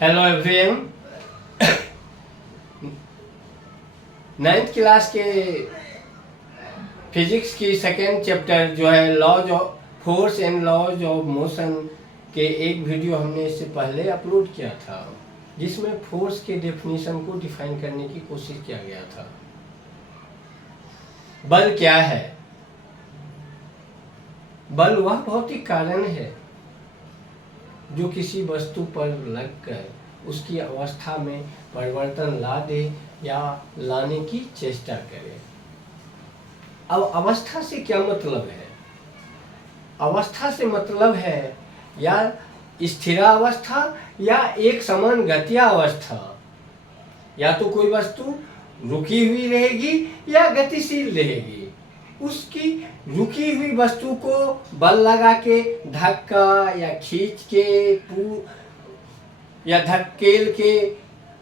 Hello everyone. 9th class के physics की second chapter जो है laws of force and laws of motion के एक वीडियो हमने इससे पहले अपलोड किया था, जिसमें फोर्स के डेफिनेशन को डिफाइन करने की कोशिश किया गया था। बल क्या है? बल वह भौतिक कारण है जो किसी वस्तु पर लगकर उसकी अवस्था में परिवर्तन ला दे या लाने की चेष्टा करे। अब अवस्था से क्या मतलब है? अवस्था से मतलब है या स्थिरावस्था या एक समान गतिया अवस्था। या तो कोई वस्तु रुकी हुई रहेगी या गतिशील रहेगी। उसकी रुकी हुई वस्तु को बल लगा के धक्का या खींच के या धक्केल के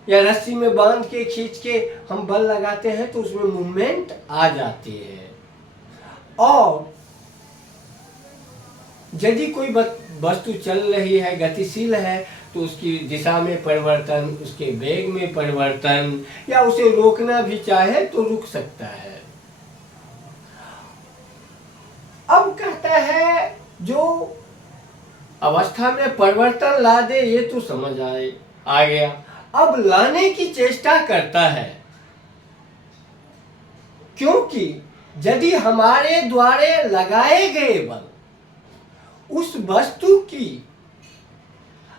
या रस्सी में बांध के खींच के हम बल लगाते हैं तो उसमें मूवमेंट आ जाती है। और यदि कोई वस्तु चल रही है, गतिशील है, तो उसकी दिशा में परिवर्तन, उसके वेग में परिवर्तन, या उसे रोकना भी चाहे तो रुक सकता है। अब कहता है जो अवस्था में परिवर्तन ला दे, ये तो समझ आ गया। अब लाने की चेष्टा करता है, क्योंकि यदि हमारे द्वारा लगाए गए बल उस वस्तु की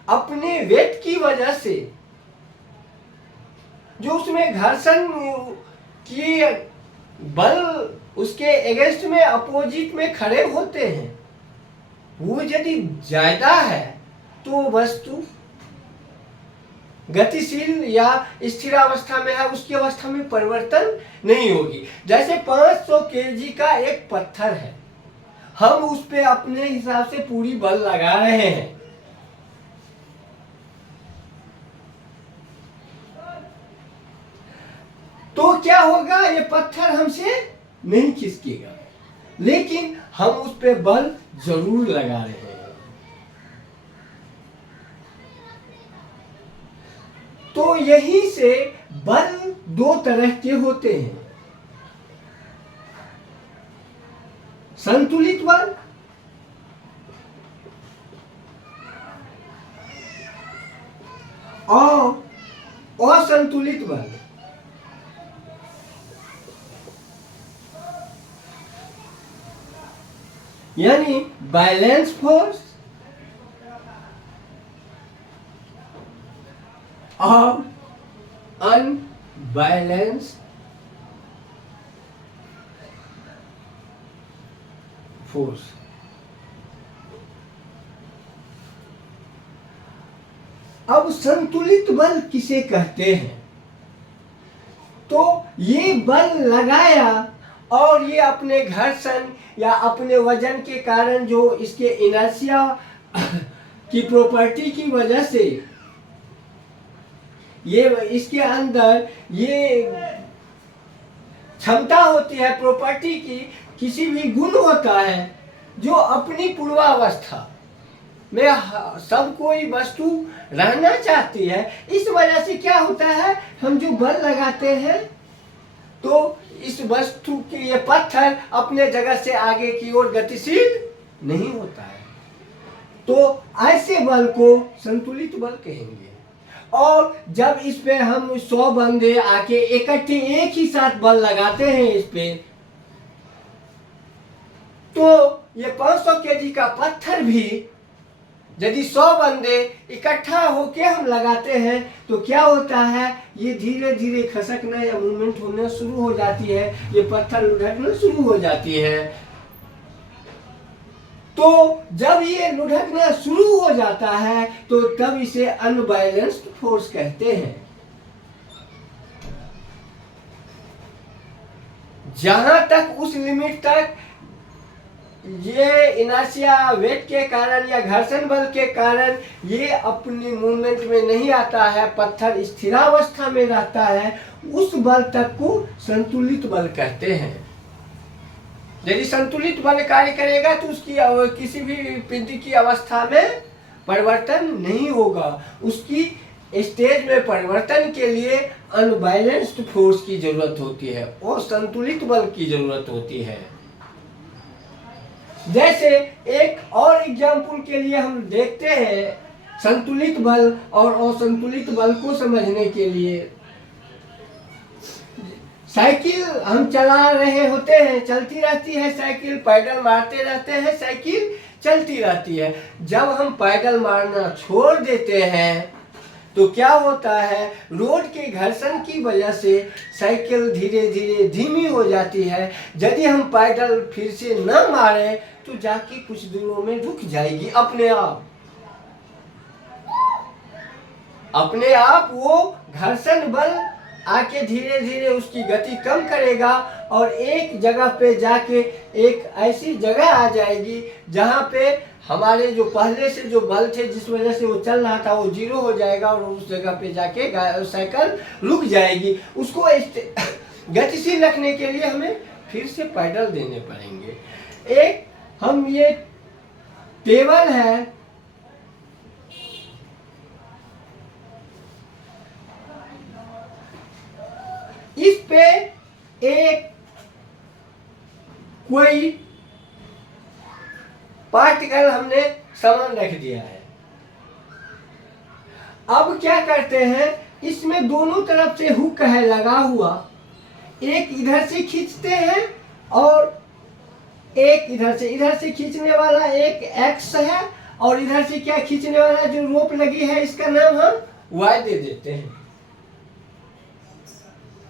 अपने वेट की वजह से जो उसमें घर्षण की बल उसके एगेंस्ट में अपोजिट में खड़े होते हैं, वो यदि ज्यादा है तो वस्तु गतिशील या स्थिरावस्था में है, उसकी अवस्था में परिवर्तन नहीं होगी। जैसे 500 केजी का एक पत्थर है, हम उस पे अपने हिसाब से पूरी बल लगा रहे हैं, तो क्या होगा? ये पत्थर हमसे नहीं खिसकेगा, लेकिन हम उस पे बल जरूर लगा रहे हैं। तो यहीं से बल दो तरह के होते हैं, संतुलित बल और असंतुलित बल। यानी बैलेंस फोर्स और अनबैलेंस फोर्स। अब संतुलित बल किसे कहते हैं? तो ये बल लगाया और ये अपने घर्षण या अपने वजन के कारण जो इसके इनर्शिया की प्रॉपर्टी की वजह से ये इसके अंदर ये क्षमता होती है, प्रॉपर्टी की किसी भी गुण होता है जो अपनी पूर्वावस्था में सब कोई वस्तु रहना चाहती है। इस वजह से क्या होता है, हम जो बल लगाते हैं तो इस वस्तु के ये पत्थर अपने जगह से आगे की ओर गतिशील नहीं होता है, तो ऐसे बल को संतुलित बल कहेंगे। और जब इस पे हम 100 बंदे आके इकट्ठे एक ही साथ बल लगाते हैं इस पे, तो ये 500 केजी का पत्थर भी यदि 100 बंदे इकट्ठा होके हम लगाते हैं तो क्या होता है, ये धीरे धीरे खसकना या मूवमेंट होना शुरू हो जाती है, ये पत्थर लुढ़कना शुरू हो जाती है। तो जब ये लुढ़कना शुरू हो जाता है तो तब इसे अनबैलेंस्ड फोर्स कहते हैं। जहां तक उस लिमिट तक ये इनर्शिया वेट के कारण या घर्षण बल के कारण ये अपनी मूवमेंट में नहीं आता है, पत्थर स्थिरावस्था में रहता है, उस बल तक को संतुलित बल कहते हैं। यदि संतुलित बल कार्य करेगा तो उसकी किसी भी पिंड की अवस्था में परिवर्तन नहीं होगा, उसकी स्टेज में परिवर्तन के लिए अनबैलेंस्ड फोर्स की जरूरत होती है, असंतुलित बल की जरूरत होती है। जैसे एक और एग्जाम्पल के लिए हम देखते हैं, संतुलित बल और असंतुलित बल को समझने के लिए साइकिल हम चला रहे होते हैं, चलती रहती है साइकिल, पैडल मारते रहते हैं, साइकिल चलती रहती है। जब हम पैडल मारना छोड़ देते हैं तो क्या होता है, रोड के घर्षण की वजह से साइकिल धीरे धीरे धीमी हो जाती है। यदि हम पैडल फिर से न मारें तो जाके कुछ दूरों में रुक जाएगी अपने आप। अपने आप वो घर्षण बल आके धीरे धीरे उसकी गति कम करेगा और एक जगह पे जाके एक ऐसी जगह आ जाएगी जहाँ पे हमारे जो पहले से जो बल थे जिस वजह से वो चल रहा था वो जीरो हो जाएगा और उस जगह पे जाके साइकिल रुक जाएगी। उसको गतिशील रखने के लिए हमें फिर से पैडल देने पड़ेंगे। एक हम ये टेबल है, इस पे एक कोई पार्टिकल हमने सामान रख दिया है। अब क्या करते हैं, इसमें दोनों तरफ से हुक है लगा हुआ, एक इधर से खींचते हैं और एक इधर से खींचने वाला एक एक्स है और इधर से क्या खींचने वाला जो रोप लगी है इसका नाम हम वाई दे देते हैं।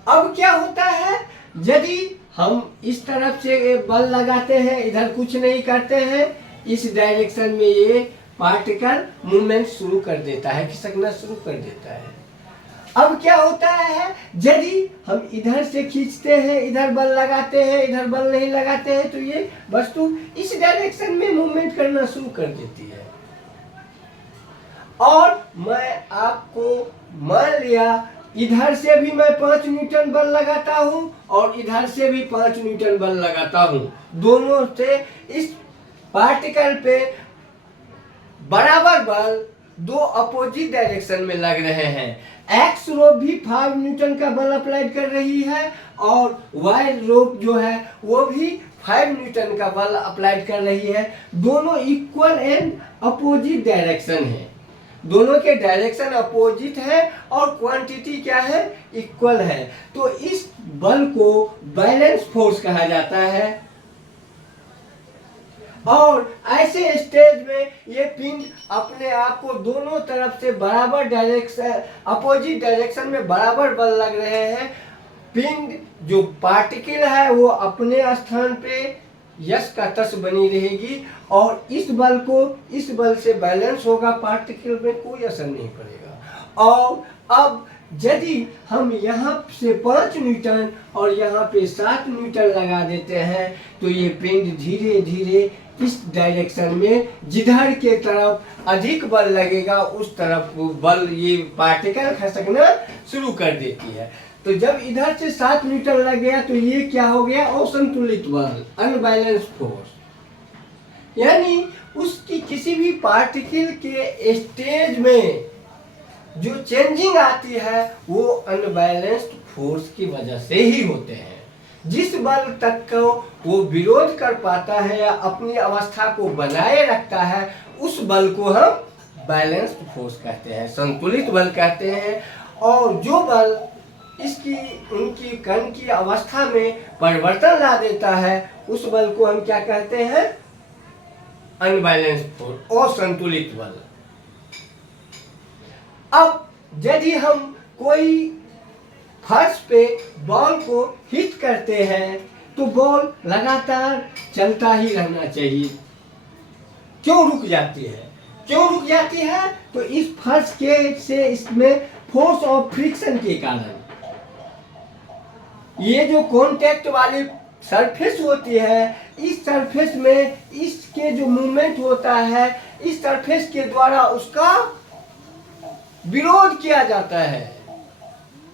अब क्या होता है, यदि हम इस तरफ से बल लगाते हैं, इधर कुछ नहीं करते हैं, इस डायरेक्शन में ये पार्टिकल मूवमेंट शुरू कर देता है, खिसकना शुरू कर देता है। अब क्या होता है, यदि हम इधर से खींचते हैं, इधर बल लगाते हैं, इधर बल नहीं लगाते हैं, तो ये वस्तु इस डायरेक्शन में मूवमेंट करना शुरू कर देती है। और मैं आपको मान लिया इधर से भी मैं 5 न्यूटन बल लगाता हूं और इधर से भी 5 न्यूटन बल लगाता हूं, दोनों से इस पार्टिकल पे बराबर बल दो अपोजिट डायरेक्शन में लग रहे हैं। एक्स रोप भी 5 न्यूटन का बल अप्लाई कर रही है और वाई रोप जो है वो भी 5 न्यूटन का बल अप्लाई कर रही है। दोनों इक्वल एंड अपोजिट डायरेक्शन है, दोनों के डायरेक्शन अपोजिट है और क्वांटिटी क्या है, इक्वल है। तो इस बल को बैलेंस फोर्स कहा जाता है। और ऐसे स्टेज में ये पिंड अपने आप को दोनों तरफ से बराबर डायरेक्शन अपोजिट डायरेक्शन में बराबर बल लग रहे हैं। पिंड जो पार्टिकल है वो अपने स्थान पे यश का तस बनी रहेगी और इस बल से बैलेंस होगा, पार्टिकल में कोई असर नहीं पड़ेगा। और अब यदि हम यहाँ से 5 न्यूटन और यहाँ पे 7 न्यूटन लगा देते हैं तो ये पिंड धीरे धीरे इस डायरेक्शन में जिधर के तरफ अधिक बल लगेगा उस तरफ बल ये पार्टिकल खसकना शुरू कर देती है। तो जब इधर से 7 न्यूटन लग गया तो ये क्या हो गया, असंतुलित बल, अनबैलेंस फोर्स। यानी उसकी किसी भी पार्टिकल के स्टेज में जो चेंजिंग आती है वो अनबैलेंस्ड फोर्स की वजह से ही होते हैं। जिस बल तक को वो विरोध कर पाता है या अपनी अवस्था को बनाए रखता है उस बल को हम बैलेंस्ड फोर्स कहते हैं, संतुलित बल कहते हैं। और जो बल उनकी कण की अवस्था में परिवर्तन ला देता है उस बल को हम क्या कहते हैं, अनबैलेंस्ड फोर्स, असंतुलित बल। अब यदि हम कोई फर्श पे बॉल को हिट करते हैं तो बॉल लगातार चलता ही रहना चाहिए। क्यों रुक जाती है? तो इस फर्श के से इसमें फोर्स ऑफ फ्रिक्शन के कारण ये जो कांटेक्ट वाली सरफेस होती है, इस सरफेस में इसके जो मूवमेंट होता है इस सरफेस के द्वारा उसका विरोध किया जाता है,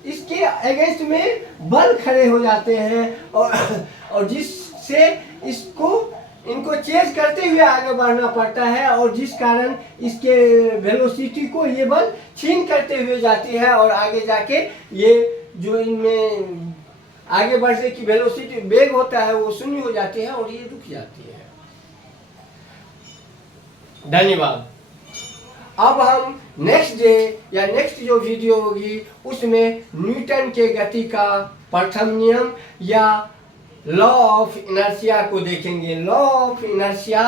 इसके अगेंस्ट में बल खड़े हो जाते हैं और जिससे इसको इनको चेज करते हुए आगे बढ़ना पड़ता है, और जिस कारण इसके वेलोसिटी को ये बल छीन करते हुए जाती है, और आगे जाके ये जो इनमें आगे बढ़ने की वेलोसिटी वेग होता है वो शून्य हो जाती है और ये रुक जाती है। धन्यवाद। अब हम नेक्स्ट डे या नेक्स्ट जो वीडियो होगी उसमें न्यूटन के गति का प्रथम नियम या लॉ ऑफ इनर्शिया को देखेंगे। Law of inertia